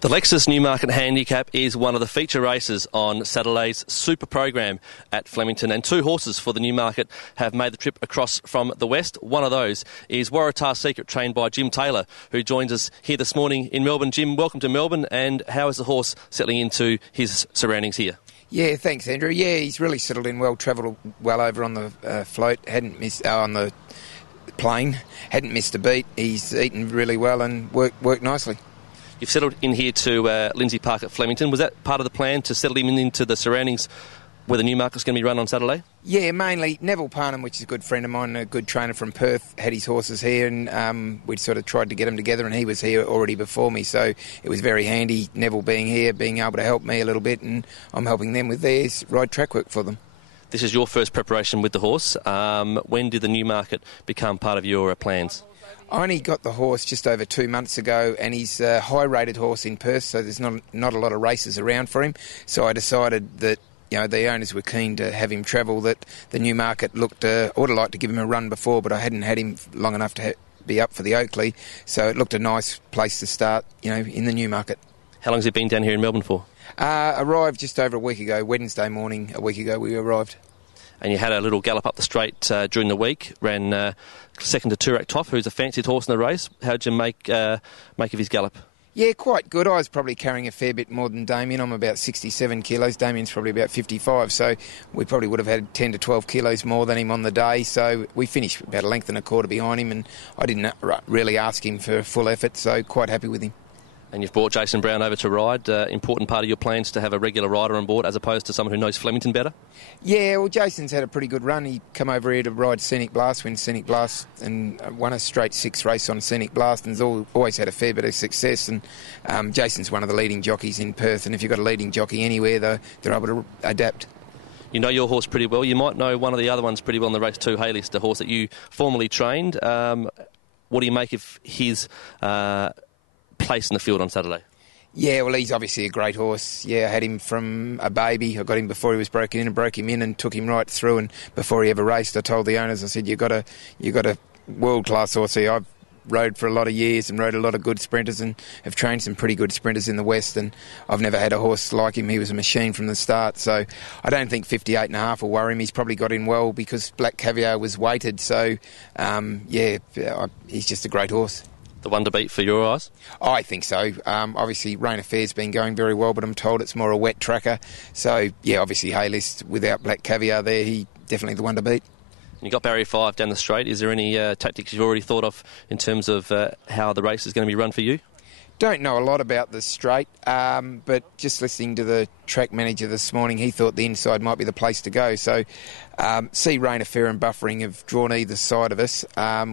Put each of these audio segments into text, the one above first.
The Lexus Newmarket Hcp is one of the feature races on Saturday's super program at Flemington, and two horses for the Newmarket have made the trip across from the west. One of those is Waratah Secret, trained by Jim Taylor, who joins us here this morning in Melbourne. Jim, welcome to Melbourne, and how is the horse settling into his surroundings here? Yeah, thanks, Andrew. Yeah, he's really settled in well, travelled well over on the float, hadn't missed on the plane, hadn't missed a beat. He's eaten really well and worked nicely. You've settled in here to Lindsay Park at Flemington. Was that part of the plan, to settle him into the surroundings where the Newmarket's going to be run on Saturday? Yeah, mainly. Neville Parnham, which is a good friend of mine, a good trainer from Perth, had his horses here, and we'd sort of tried to get them together, and he was here already before me, so it was very handy, Neville being here, being able to help me a little bit, and I'm helping them with theirs, ride track work for them. This is your first preparation with the horse. When did the Newmarket become part of your plans? I only got the horse just over 2 months ago, and he's a high-rated horse in Perth, so there's not a lot of races around for him. So I decided that, you know, the owners were keen to have him travel, that the Newmarket looked, ought to like to give him a run before, but I hadn't had him long enough to be up for the Oakley, so it looked a nice place to start, you know, in the Newmarket. How long has he been down here in Melbourne for? Arrived just over a week ago, Wednesday morning, a week ago we arrived. And you had a little gallop up the straight during the week, ran second to Turak Toff, who's a fancied horse in the race. How did you make of his gallop? Yeah, quite good. I was probably carrying a fair bit more than Damien. I'm about 67 kilos. Damien's probably about 55, so we probably would have had 10 to 12 kilos more than him on the day. So we finished about a length and a quarter behind him, and I didn't really ask him for full effort, so quite happy with him. And you've brought Jason Brown over to ride. Important part of your plans to have a regular rider on board as opposed to someone who knows Flemington better? Yeah, well, Jason's had a pretty good run. He come over here to ride Scenic Blast, win Scenic Blast, and won a straight 6 race on Scenic Blast, and has always had a fair bit of success. And Jason's one of the leading jockeys in Perth, and if you've got a leading jockey anywhere, they're able to adapt. You know your horse pretty well. You might know one of the other ones pretty well in the race too, Haylist, a horse that you formerly trained. What do you make of his place in the field on Saturday? Yeah, well, he's obviously a great horse. Yeah, I had him from a baby. I got him before he was broken in and broke him in and took him right through. And before he ever raced, I told the owners, I said, you got a world-class horse here. I've rode for a lot of years and rode a lot of good sprinters and have trained some pretty good sprinters in the West, and I've never had a horse like him. He was a machine from the start, so I don't think 58.5 will worry him. He's probably got in well because Black Caviar was weighted, so yeah, he's just a great horse. The one to beat for your eyes? I think so. Obviously, Rain Affair's been going very well, but I'm told it's more a wet tracker. So, yeah, obviously, Haylist without Black Caviar there, he definitely the one to beat. And you got Barrier 5 down the straight. Is there any tactics you've already thought of in terms of how the race is going to be run for you? Don't know a lot about the straight, but just listening to the track manager this morning, he thought the inside might be the place to go. So, see Rain Affair and Buffering have drawn either side of us.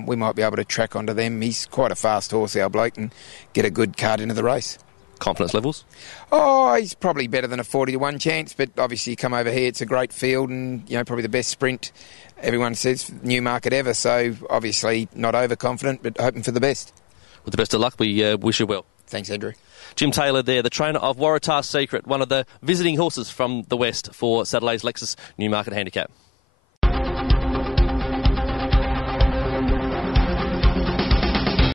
We might be able to track onto them. He's quite a fast horse, our bloke, and get a good card into the race. Confidence levels? Oh, he's probably better than a 40-1 chance, but obviously you come over here, it's a great field, and you know, probably the best sprint, everyone says, Newmarket ever. So, obviously not overconfident, but hoping for the best. With the best of luck, we wish you well. Thanks, Andrew. Jim Taylor there, the trainer of Waratah Secret, one of the visiting horses from the West for Saturday's Lexus Newmarket Handicap.